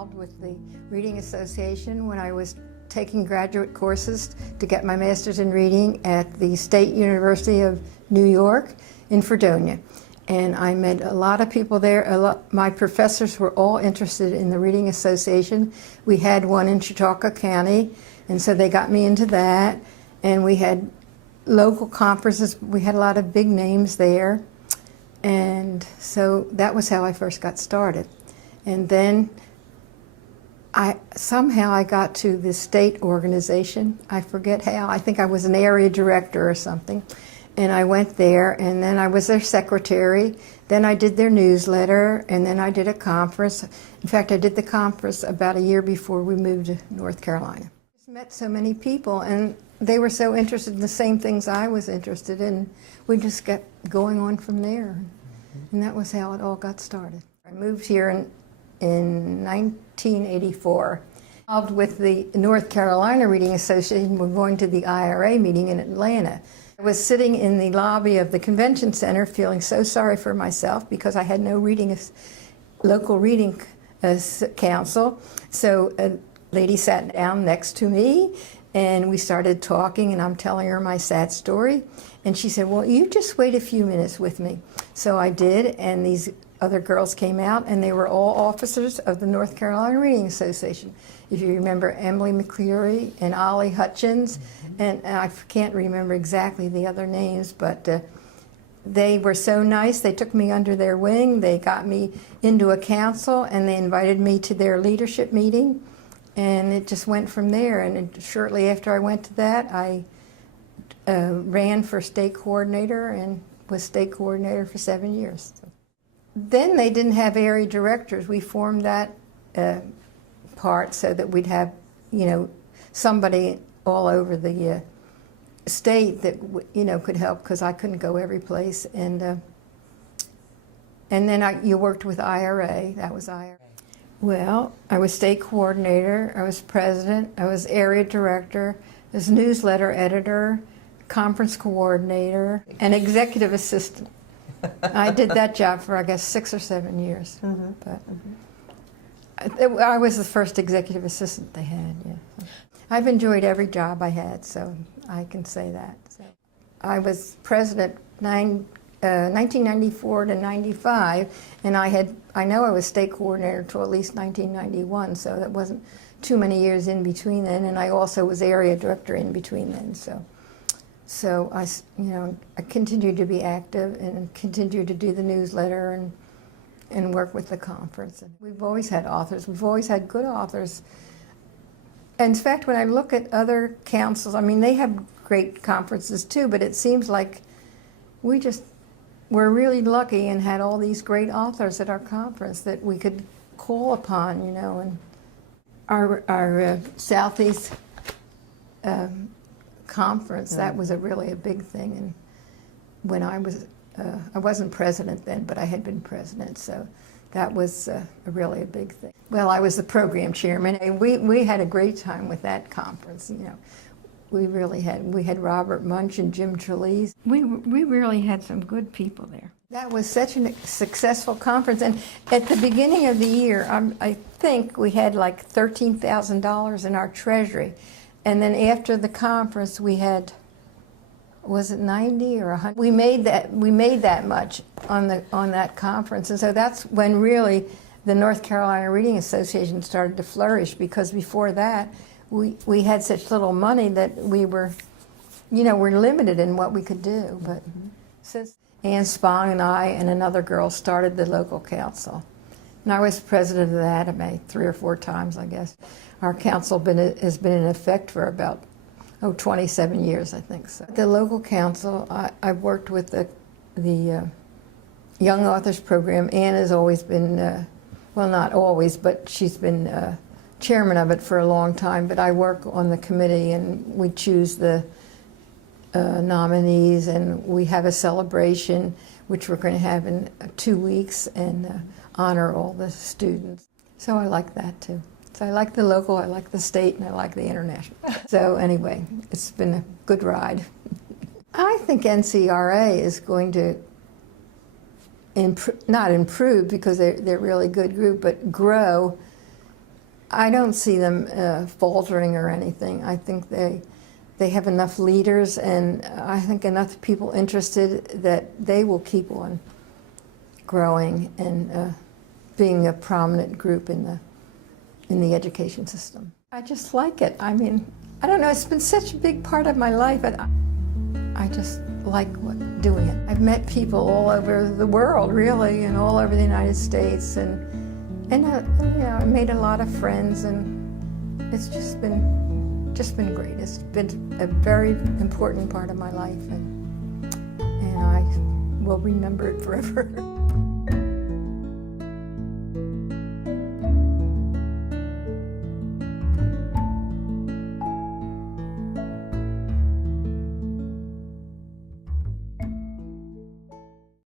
involved with the Reading Association when I was taking graduate courses to get my master's in reading at the State University of New York in Fredonia. And I met a lot of people there. My professors were all interested in the Reading Association. We had one in Chautauqua County, and so they got me into that. And we had local conferences. We had a lot of big names there. And so that was how I first got started. And then somehow I got to the state organization. I forget how. I think I was an area director or something. And I went there, and then I was their secretary. Then I did their newsletter, and then I did a conference. In fact, I did the conference about a year before we moved to North Carolina. I just met so many people, and they were so interested in the same things I was interested in. We just kept going on from there. And that was how it all got started. I moved here in 1984. Involved with the North Carolina Reading Association. We're going to the NCRA meeting in Atlanta. I was sitting in the lobby of the convention center feeling so sorry for myself because I had no local reading council. So a lady sat down next to me and we started talking, and I'm telling her my sad story. And she said, well, you just wait a few minutes with me. So I did, and these other girls came out, and they were all officers of the North Carolina Reading Association. If you remember, Emily McCleary and Ollie Hutchins, and I can't remember exactly the other names, but they were so nice. They took me under their wing. They got me into a council, and they invited me to their leadership meeting, and it just went from there. And shortly after I went to that, I ran for state coordinator and was state coordinator for 7 years. Then they didn't have area directors. We formed that part so that we'd have, somebody all over the state that could help, because I couldn't go every place. And then you worked with IRA. That was IRA. Well, I was state coordinator. I was president. I was area director. I was newsletter editor, conference coordinator, and executive assistant. I did that job for, I guess, 6 or 7 years. But I was the first executive assistant they had, yeah. I've enjoyed every job I had, so I can say that. So I was president 1994 to 95, and I know I was state coordinator until at least 1991, so that wasn't too many years in between then, and I also was area director in between then, So I continued to be active and continued to do the newsletter and work with the conference. And we've always had authors. We've always had good authors. In fact, when I look at other councils, they have great conferences too, but it seems like we're really lucky and had all these great authors at our conference that we could call upon, and our Southeast conference, that was really a big thing. And when I wasn't president then, but I had been president, so that was really a big thing. Well, I was the program chairman, and we had a great time with that conference. We had Robert Munch and Jim Trelease. We really had some good people there. That was such a successful conference, and at the beginning of the year, I think we had like $13,000 in our treasury. And then after the conference, we had, was it 90 or 100? We made that much on that conference, and so that's when really the North Carolina Reading Association started to flourish, because before that, we had such little money that we were, we're limited in what we could do. But since Ann Spong and I and another girl started the local council, and I was president of that about 3 or 4 times, I guess. Our council has been in effect for about 27 years, I think so. The local council, I've worked with the Young Authors Program. Ann has always been, well, not always, but she's been chairman of it for a long time. But I work on the committee, and we choose the nominees, and we have a celebration, which we're going to have in 2 weeks, and honor all the students. So I like that too. So I like the local, I like the state, and I like the international. So anyway, it's been a good ride. I think NCRA is going to not improve, because they're a really good group, but grow I don't see them faltering or anything. I think they have enough leaders, and I think enough people interested that they will keep on growing and being a prominent group in the education system. I just like it. I mean, I don't know, it's been such a big part of my life, and I just like doing it. I've met people all over the world, really, and all over the United States, and you know, I made a lot of friends, and it's just been great. It's been a very important part of my life, and I will remember it forever.